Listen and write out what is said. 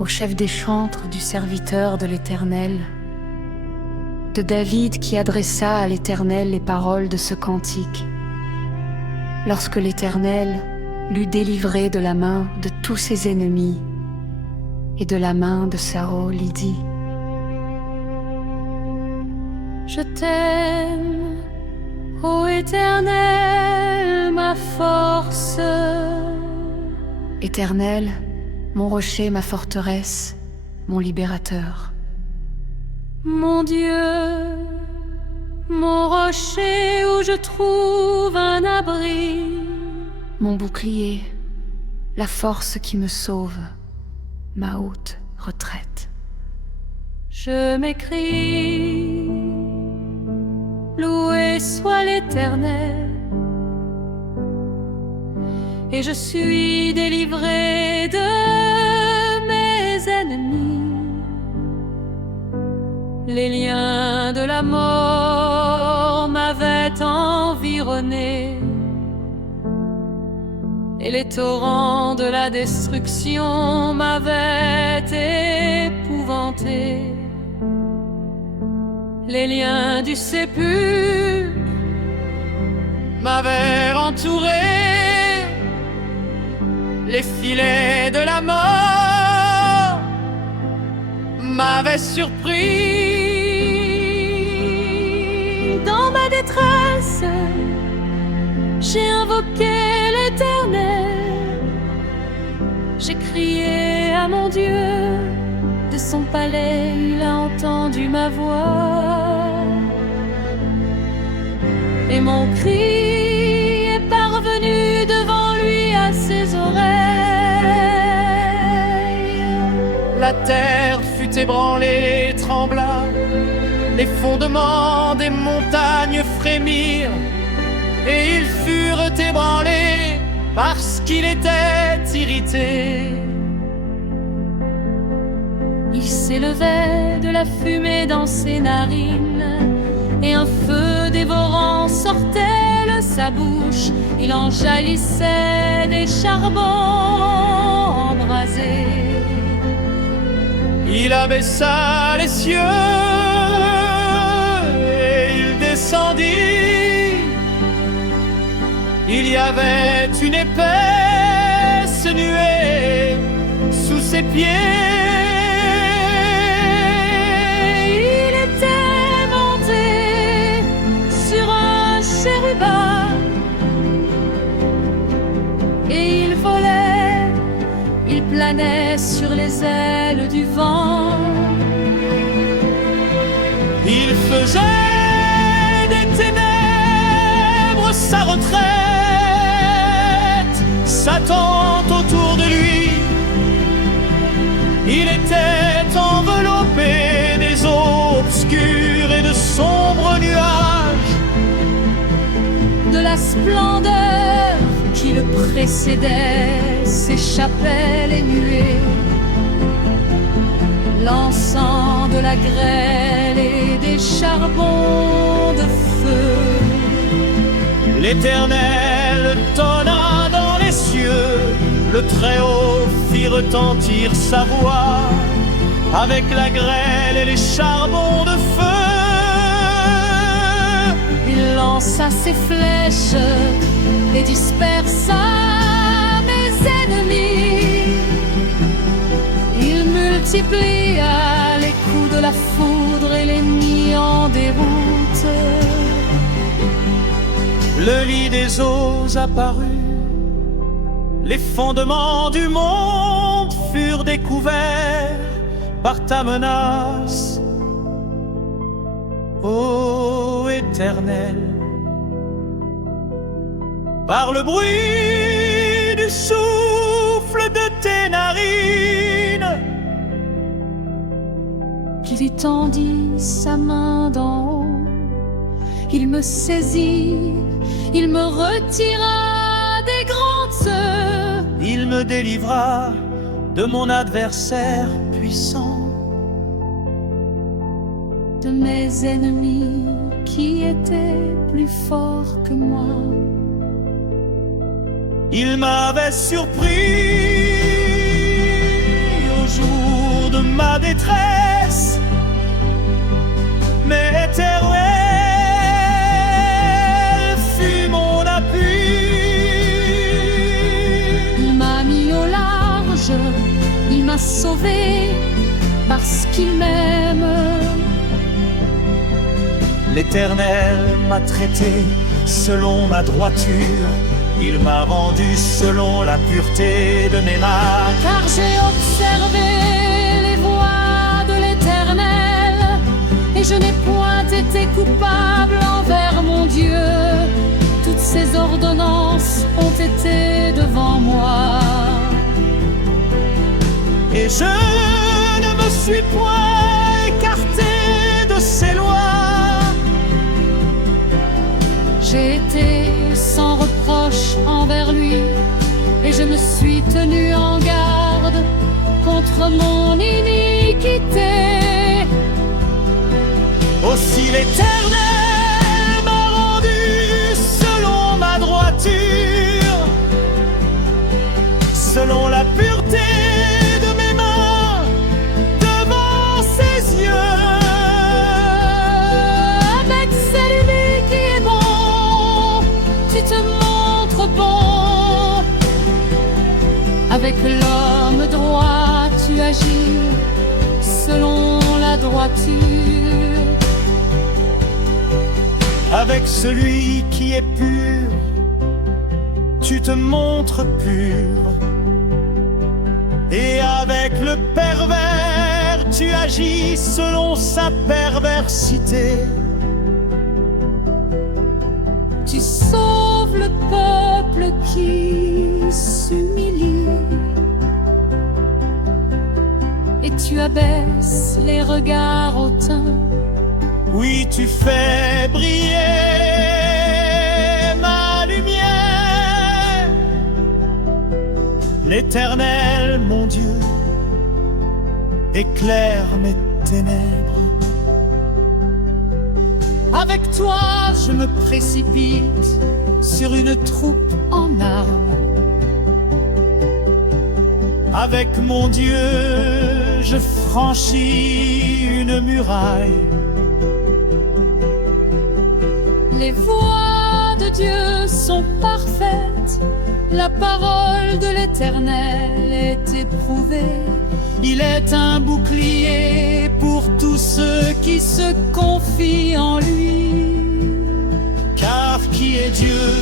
au chef des chantres du serviteur de l'Éternel, de David qui adressa à l'Éternel les paroles de ce cantique. Lorsque l'Éternel l'eut délivré de la main de tous ses ennemis et de la main de Saül, il dit: Je t'aime, ô Éternel, ma force. Éternel, mon rocher, ma forteresse, mon libérateur. Mon Dieu, mon rocher où je trouve un abri. Mon bouclier, la force qui me sauve, ma haute retraite. Je m'écrie: loué soit l'Éternel. Et je suis délivré de mes ennemis. Les liens de la mort m'avaient environné, et les torrents de la destruction m'avaient épouvanté. Les liens du sépulcre m'avaient entouré. Les filets de la mort m'avaient surpris. Dans ma détresse, j'ai invoqué l'Éternel. J'ai crié à mon Dieu. De son palais, il a entendu ma voix. Et mon cri est parvenu devant lui à ses oreilles. La terre fut ébranlée et trembla, les fondements des montagnes frémirent, et ils furent ébranlés parce qu'il était irrité. Il s'élevait de la fumée dans ses narines, et un feu dévorant sortait de sa bouche. Il en jaillissait des charbons embrasés. Il abaissa les cieux et il descendit. Il y avait une épaisse nuée sous ses pieds. Il était monté sur un chérubin et il volait, il planait sur les ailes du vent. Il faisait des ténèbres sa retraite, sa tente autour de lui. Il était enveloppé des eaux obscures et de sombres nuages. De la splendeur qui le précédait s'échappaient les nuées. L'encens de la grêle et des charbons de feu. L'Éternel tonna dans les cieux, le Très-Haut fit retentir sa voix, avec la grêle et les charbons de feu. Il lança ses flèches et dispersa mes ennemis. Il multiplia les coups de la foudre et les mit en déroute. Le lit des eaux apparut, les fondements du monde furent découverts par ta menace, ô Éternel. Par le bruit du souffle de tes narines, qu'il tendit sa main d'en haut, il me saisit, il me retira des grandes eaux. Il me délivra de mon adversaire puissant, de mes ennemis qui étaient plus forts que moi. Il m'avait surpris au jour ma détresse, mais Éternel fut mon appui. Il m'a mis au large, il m'a sauvé, parce qu'il m'aime. L'Éternel m'a traité selon ma droiture, il m'a rendu selon la pureté de mes mains. Car j'ai observé les voies de l'Éternel, et je n'ai point été coupable envers mon Dieu. Toutes ses ordonnances ont été devant moi, Et je ne me suis point écarté de ses lois. j'ai été sans reproche envers lui, et je me suis tenu en garde contre mon iniquité. Aussi l'Éternel m'a rendu selon ma droiture, selon la pureté de mes mains, devant ses yeux. Avec celui qui est bon, tu te montres bon. Avec l'homme droit, tu agis selon la droiture. Avec celui qui est pur, tu te montres pur. Et avec le pervers, tu agis selon sa perversité. Tu sauves le peuple qui s'humilie, et tu abaisses les regards hautains. Oui, tu fais briller ma lumière. L'Éternel, mon Dieu, éclaire mes ténèbres. Avec toi, je me précipite sur une troupe en armes. Avec mon Dieu, je franchis une muraille. Les voies de Dieu sont parfaites, la parole de l'Éternel est éprouvée. Il est un bouclier pour tous ceux qui se confient en lui. Car qui est Dieu